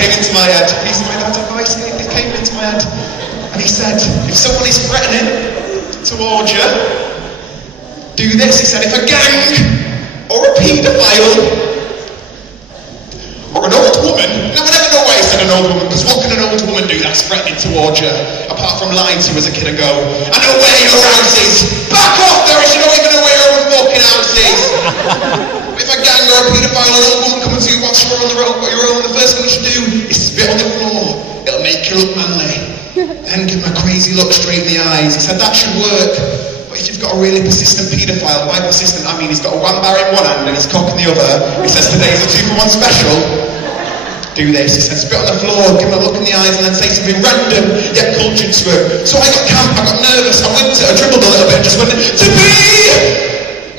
came into my head. Piece of my dad's advice, it came into my head. And he said, if someone is threatening towards you, do this. He said, if a gang or a paedophile or an old woman, now I never know why he said an old woman, because what can an old woman do that's threatening towards you, apart from lying to you as a kid and go, I know where your house is. Back off, Doris, you don't even know where your fucking house is. If a gang or a paedophile or an old woman coming to you whilst you're on your own, the first thing you should do is spit on the floor. It'll make you look manly. Then give him a crazy look straight in the eyes. He said that should work. But if you've got a really persistent paedophile, by persistent I mean he's got a one bar in one hand and his cock in the other, he says today's a 2-for-1 special, do this. He said spit on the floor, give him a look in the eyes and then say something random yet cultured to him. So I got camp, I got nervous, I went to, I dribbled a little bit and just went, to be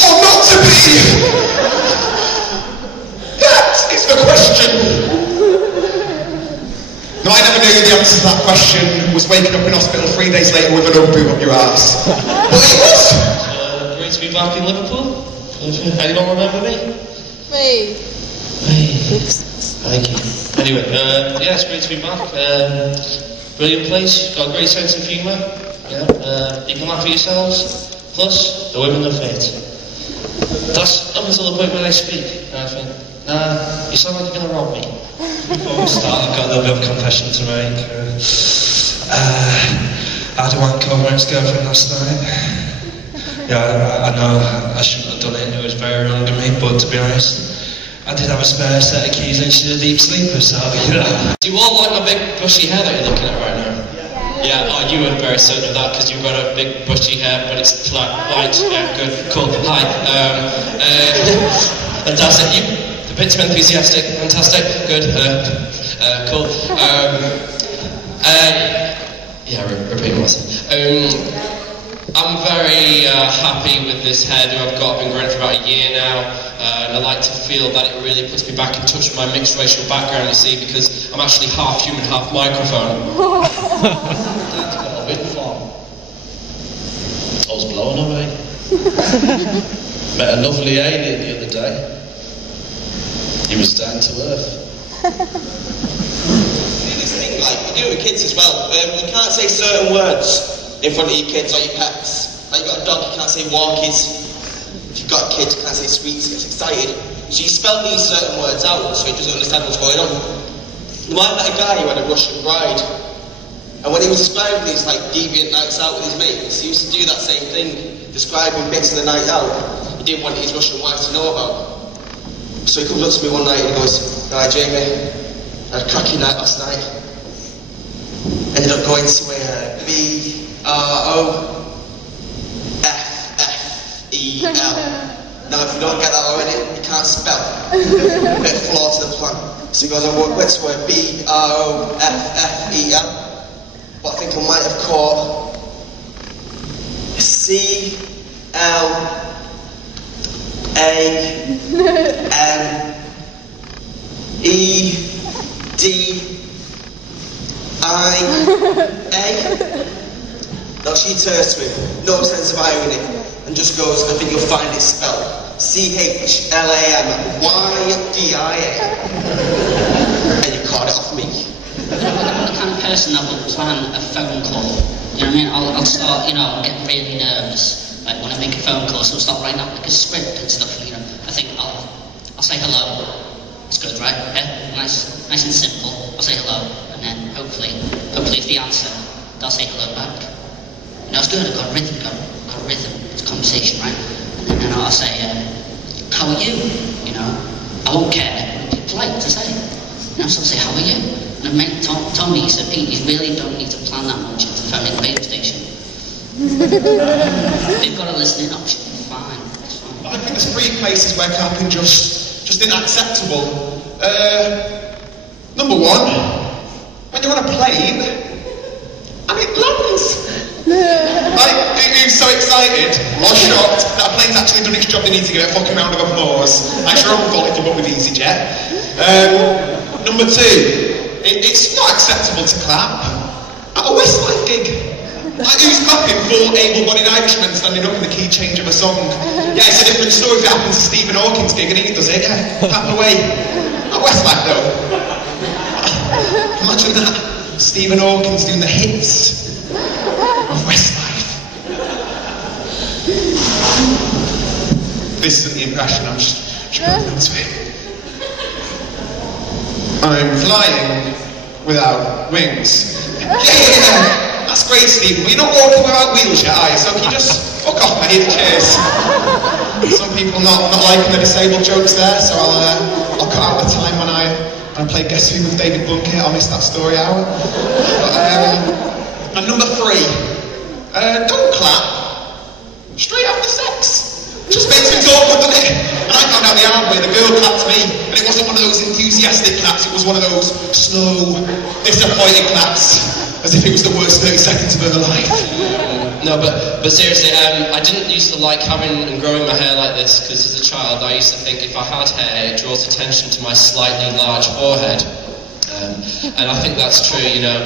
or not to be? That is the question. No, I never knew the answer to that question was waking up in hospital 3 days later with an old boot up your arse. But it was! Great to be back in Liverpool. Anyone remember me? Me. Oops. Thank you. Anyway, yeah, it's great to be back. Brilliant place, got a great sense of humour. Yeah, you can laugh at yourselves. Plus, the women are fit. That's up until the point when I speak. And I think, you sound like you're going to rob me. Before we start, I've got a little bit of confession to make. I had a wank over his girlfriend last night. Yeah, I know I shouldn't have done it, it was very wrong of me, but to be honest, I did have a spare set of keys and she's a deep sleeper, so, you know. Do you all like my big bushy hair that you're looking at right now? Yeah, oh, you were very certain of that because you've got a big bushy hair, but it's flat, right, yeah, good, cool, hi. Fantastic, you a bit too enthusiastic, fantastic, good, cool. Yeah, repeat myself. I'm very happy with this hairdo I've got. I've been growing it for about a year now, and I like to feel that it really puts me back in touch with my mixed racial background, you see, because I'm actually half human, half microphone. That's got a bit fun. I was blown away. Met a lovely alien the other day. He was down to earth. Do this thing like you do it with kids as well. You can't say certain words in front of your kids or your pets. Like you've got a dog, you can't say walkies. If you've got a kid, you can't say sweets, he gets excited. So you spell these certain words out so he doesn't understand what's going on. I met a guy who had a Russian bride. And when he was describing these like deviant nights out with his mates, he used to do that same thing, describing bits of the night out he didn't want his Russian wife to know about. So he comes up to me one night and he goes, "Hi Jamie, I had a cracking night last night. Ended up going to a B-R-O-F-F-E-L. Now if you don't get that already, you can't spell. A bit flaw to the plan. So he goes, I went to a B-R-O-F-F-E-L. But I think I might have caught C-L-A-N-E-D-I-A. Now she turns to him, no sense of irony, and just goes, I think you'll find it spelled C-H-L-A-M-Y-D-I-A. And you caught it off me. I'm the kind of person that will plan a phone call. You know what I mean? I'll start, you know, I'm getting really nervous. Like when I make a phone call, so I'll start writing out like a script and stuff, you know. I think I'll say hello. It's good, right? Yeah? Nice and simple. I'll say hello, and then hopefully if the answer, they'll say hello back. You know, it's good, I've got a rhythm, it's a conversation, right? And then I'll say, how are you? You know, I won't care, it's polite to say. You know, so I'll say, how are you? And a mate told me, he said, Pete, you really don't need to plan that much to phone in the radio station. They've got a listening option, fine. I think there's 3 places where clapping just isn't acceptable. Number 1, when you're on a plane and it lands. Like, who's so excited or shocked that a plane's actually done its job, they need to give it a fucking round of applause. It's your own fault if you book with EasyJet. Number 2, it's not acceptable to clap at a Westlife gig. Like, who's clapping for able-bodied Irishmen standing up in the key change of a song? Yeah, it's a different story if it happens to Stephen Hawking's gig and he does it, yeah, clap away. At Westlife though. Imagine that. Stephen Hawkins doing the hits of Westlife. This isn't the impression, I'm just going into it. I'm flying without wings. Yeah. That's great, Stephen. But you're not walking without wheels yet, are you? So can you just fuck off, mate? Cheers. Some people not liking the disabled jokes there, so I'll cut out the time when I play Guess Who with David Blunkett. I'll miss that story out. But, and number 3, don't clap straight after sex. Just makes things awkward, doesn't it? And I found out the hard way. The girl clapped me, and it wasn't one of those enthusiastic claps. It was one of those slow, disappointed claps. As if it was the worst 30 seconds of her life. No, but seriously, I didn't used to like having and growing my hair like this, because as a child I used to think if I had hair, it draws attention to my slightly large forehead. And I think that's true, you know.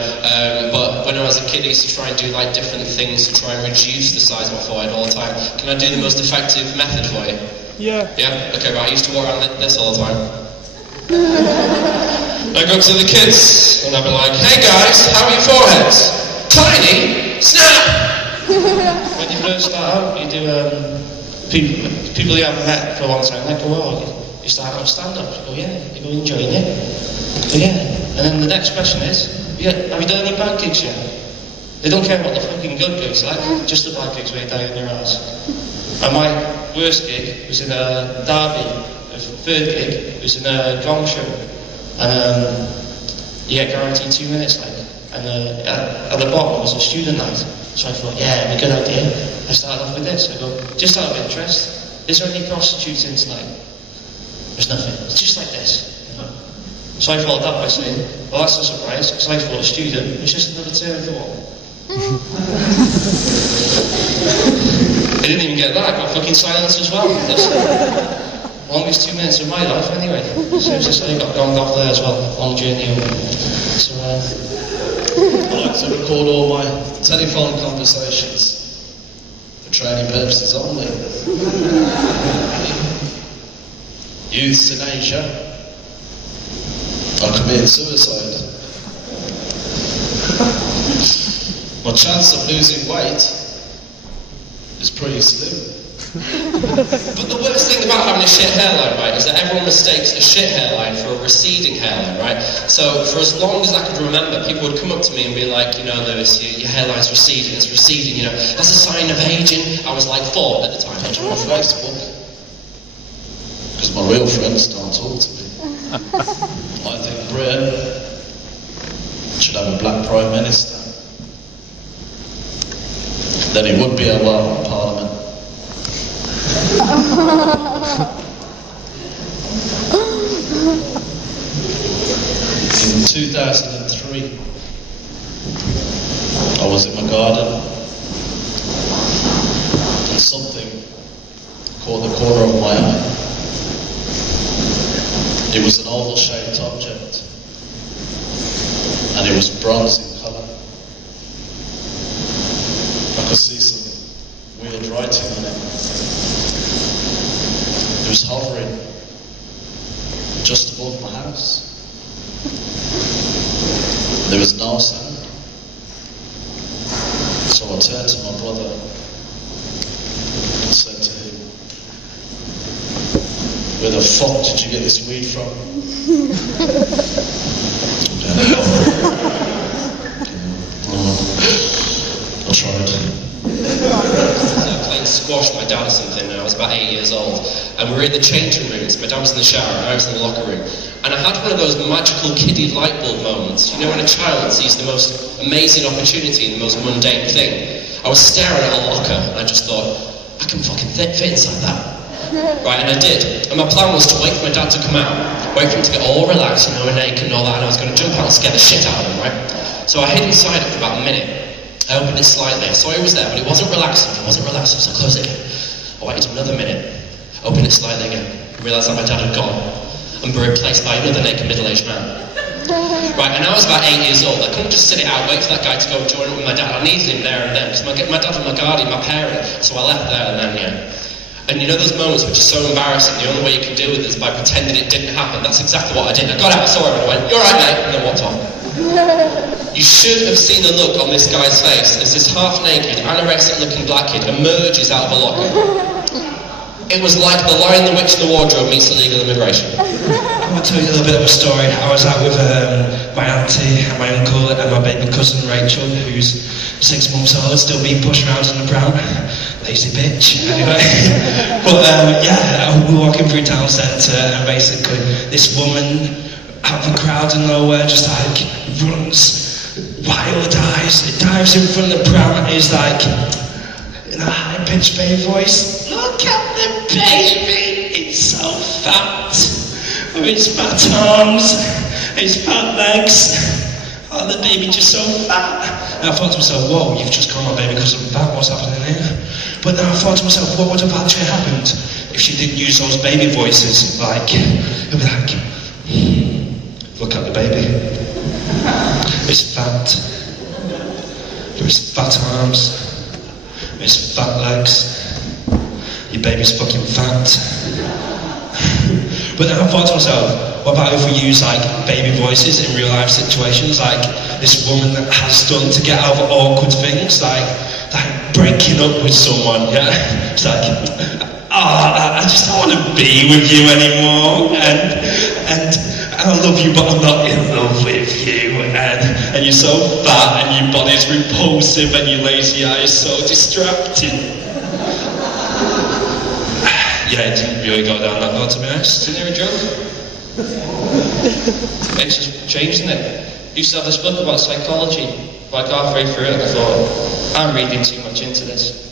But when I was a kid, I used to try and do like different things to try and reduce the size of my forehead all the time. Can I do the most effective method for you? Yeah. Yeah? Okay, right. I used to walk around like this all the time. I go to the kids and I'll be like, hey guys, how are your foreheads? Tiny? Snap! When you first start out, you do, people you haven't met for a long time, they go, oh, you start out stand-up. You go, yeah. You go, enjoying it? Go, yeah. And then the next question is, have you done any bad gigs yet? They don't care about the fucking good gigs, like, just the bad gigs where you die in your ass. And my worst gig was in a Derby. The 3rd gig was in a Gong Show. And yeah, guaranteed 2 minutes, like. And at the bottom was a student night. So I thought, yeah, it'd be a good idea. I started off with this. I go, just out of interest, is there any prostitutes in tonight? There's nothing. It's just like this. You know? So I followed that by saying, well, that's a surprise, because I thought a student was just another term for what? I didn't even get that. I got fucking silence as well. Longest 2 minutes of my life, anyway. So it's just like I got gonged off there as well. Long journey over. So, I like to record all my telephone conversations for training purposes only. Youths in Asia are committing suicide. My chance of losing weight is pretty slim. But the worst thing about having a shit hairline, right, is that everyone mistakes a shit hairline for a receding hairline, right? So for as long as I could remember, people would come up to me and be like, you know, Lewis, your hairline's receding, it's receding, you know, that's a sign of aging. I was like 4 at the time. I'm on Facebook, because my real friends don't talk to me. I think Britain should have a black Prime Minister. Then it would be a welcome Parliament. In 2003, I was in my garden and something caught the corner of my eye. It was an oval-shaped object and it was bronze in colour. I could see some weird writing on it. It was hovering just above my house. There was no sound. So I turned to my brother and said to him, where the fuck did you get this weed from? I tried. Playing squash with my dad or something, and I was about 8 years old, and we were in the changing rooms. My dad was in the shower and I was in the locker room, and I had one of those magical kiddie light bulb moments. You know when a child sees the most amazing opportunity in the most mundane thing? I was staring at a locker and I just thought, I can fucking fit inside that. Right, and I did. And my plan was to wait for my dad to come out, wait for him to get all relaxed, you know, and naked and all that, and I was going to jump out and scare the shit out of him, right? So I hid inside it for about a minute. I opened it slightly. I saw he was there, but it wasn't relaxing. It wasn't relaxing, so I closed it again. I waited another minute. Opened it slightly again. I realised that my dad had gone and been replaced by another naked middle-aged man. Right, and I was about 8 years old. I couldn't just sit it out, wait for that guy to go and join up with my dad. I needed him there and then, because my dad was my guardian, my parent, so I left there and then, yeah. And you know those moments which are so embarrassing, the only way you can deal with it is by pretending it didn't happen. That's exactly what I did. I got out, saw him, and I went, "You're right, mate," and then walked off. You should have seen the look on this guy's face as this half-naked, anorexic-looking black kid emerges out of a locker. It was like The Lion, the Witch and the Wardrobe meets illegal immigration. I want to tell you a little bit of a story. I was out with my auntie and my uncle and my baby cousin Rachel, who's 6 months old, still being pushed around in the pram. Lazy bitch. Anyway. But we were walking through town centre and basically this woman out of the crowd and nowhere just like runs, wild eyes, dives in front of the pram and is like, in a high-pitched baby voice, look at the baby, it's so fat. With its fat arms, its fat legs. Oh, the baby just so fat. And I thought to myself, whoa, you've just called my baby because I'm fat, what's happening here? But then I thought to myself, what would have actually happened if she didn't use those baby voices? Like, it'd be like, look at the baby. It's fat. It's fat arms. It's fat legs. Your baby's fucking fat. But then I thought to myself, what about if we use like baby voices in real life situations, like this woman that has done to get out of awkward things, like breaking up with someone, yeah? It's like, I just don't want to be with you anymore, and I love you, but I'm not in love with you, and you're so fat, and your body's repulsive, and your lazy eye is so distracting. Yeah, it didn't really go down that well, to be honest. Isn't there a joke? It's just changed, isn't it? Used to have this book about psychology. Like halfway through it, I thought, I'm reading too much into this.